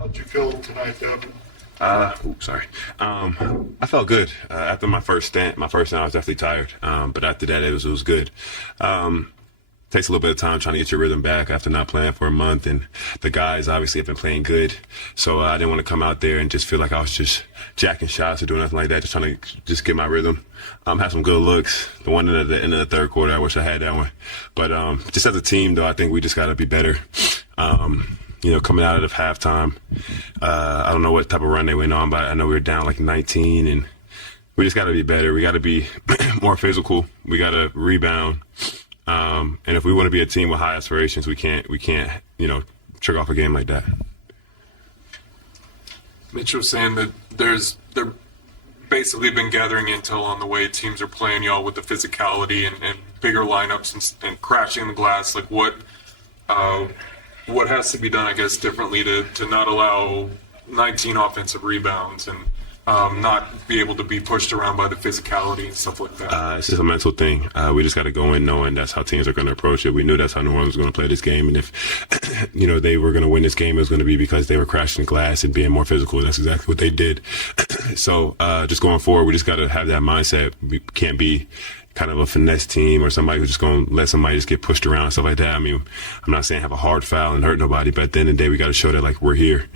How'd you feel tonight, Devin? Sorry. I felt good after my first stint. My first stint, I was definitely tired. But after that, it was good. Takes a little bit of time trying to get your rhythm back after not playing for a month, and the guys obviously have been playing good. So I didn't want to come out there and just feel like I was just jacking shots or doing nothing like that. Just trying to just get my rhythm. Have some good looks. The one at the end of the third quarter, I wish I had that one. But just as a team, though, I think we just got to be better. Coming out of halftime, I don't know what type of run they went on, but I know we were down like 19, and we just got to be better. We got to be more physical. We got to rebound. And if we want to be a team with high aspirations, we can't, trick off a game like that. Mitch was saying that they're basically been gathering intel on the way teams are playing y'all with the physicality and bigger lineups and crashing the glass. Like what has to be done, I guess, differently to not allow 19 offensive rebounds and not be able to be pushed around by the physicality and stuff like that? It's just a mental thing. We just got to go in knowing that's how teams are going to approach it. We knew that's how New Orleans was going to play this game. And if, they were going to win this game, it was going to be because they were crashing glass and being more physical. And that's exactly what they did. So just going forward, we just got to have that mindset. We can't be kind of a finesse team or somebody who's just going to let somebody just get pushed around and stuff like that. I mean, I'm not saying have a hard foul and hurt nobody, but at the end of the day, we got to show that, like, we're here.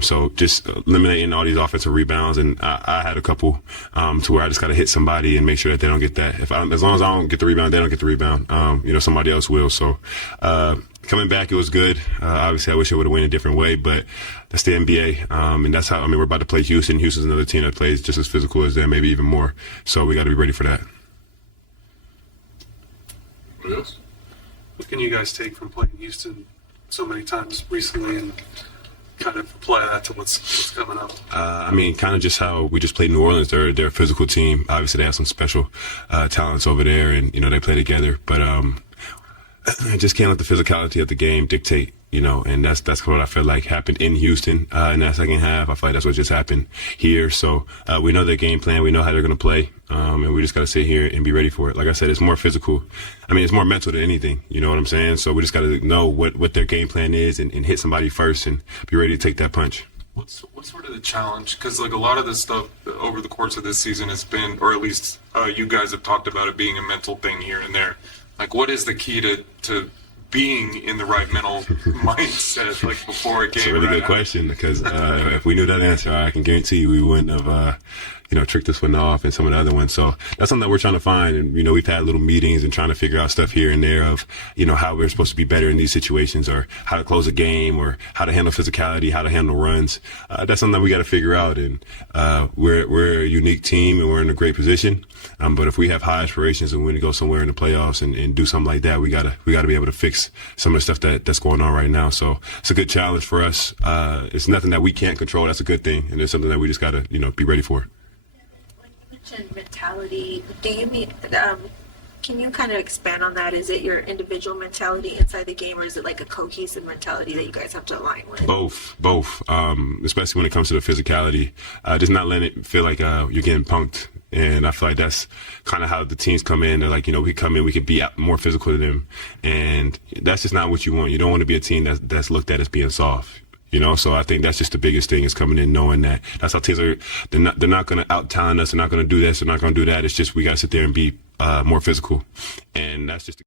So just eliminating all these offensive rebounds. And I had a couple to where I just got to hit somebody and make sure that they don't get that. As long as I don't get the rebound, they don't get the rebound. Somebody else will. So coming back, it was good. Obviously, I wish I would have went a different way, but that's the NBA. And that's how, we're about to play Houston. Houston's another team that plays just as physical as them, maybe even more. So we got to be ready for that. What can you guys take from playing Houston so many times recently and kind of apply that to what's coming up? Kind of just how we just played New Orleans. They're a physical team. Obviously, they have some special talents over there, and they play together. But I just can't let the physicality of the game dictate. And that's what I feel like happened in Houston in that second half. I feel like that's what just happened here. So we know their game plan. We know how they're going to play. And we just got to sit here and be ready for it. Like I said, it's more physical. It's more mental than anything. You know what I'm saying? So we just got to know what their game plan is and hit somebody first and be ready to take that punch. What's sort of the challenge? Because like a lot of this stuff over the course of this season has been, or at least you guys have talked about it being a mental thing here and there. Like, what is the key to being in the right mental mindset, like before a game? It's a really good question, because if we knew that answer, I can guarantee you we wouldn't have tricked this one off and some of the other ones. So that's something that we're trying to find. And we've had little meetings and trying to figure out stuff here and there of how we're supposed to be better in these situations, or how to close a game, or how to handle physicality, how to handle runs. That's something that we got to figure out. And we're a unique team and we're in a great position. But if we have high aspirations and we want to go somewhere in the playoffs and do something like that, we gotta be able to fix some of the stuff that's going on right now. So it's a good challenge for us. It's nothing that we can't control. That's a good thing, and it's something that we just gotta be ready for. When you mentioned mentality, do you mean? Can you kind of expand on that? Is it your individual mentality inside the game, or is it like a cohesive mentality that you guys have to align with? Both. Especially when it comes to the physicality, just not letting it feel like you're getting punked. And I feel like that's kind of how the teams come in. They're like, we come in, we could be more physical than them, and that's just not what you want. You don't want to be a team that's looked at as being soft. So I think that's just the biggest thing, is coming in knowing that that's how teams are. They're not going to out-talent us. They're not going to do this. They're not going to do that. It's just we got to sit there and be more physical, and that's just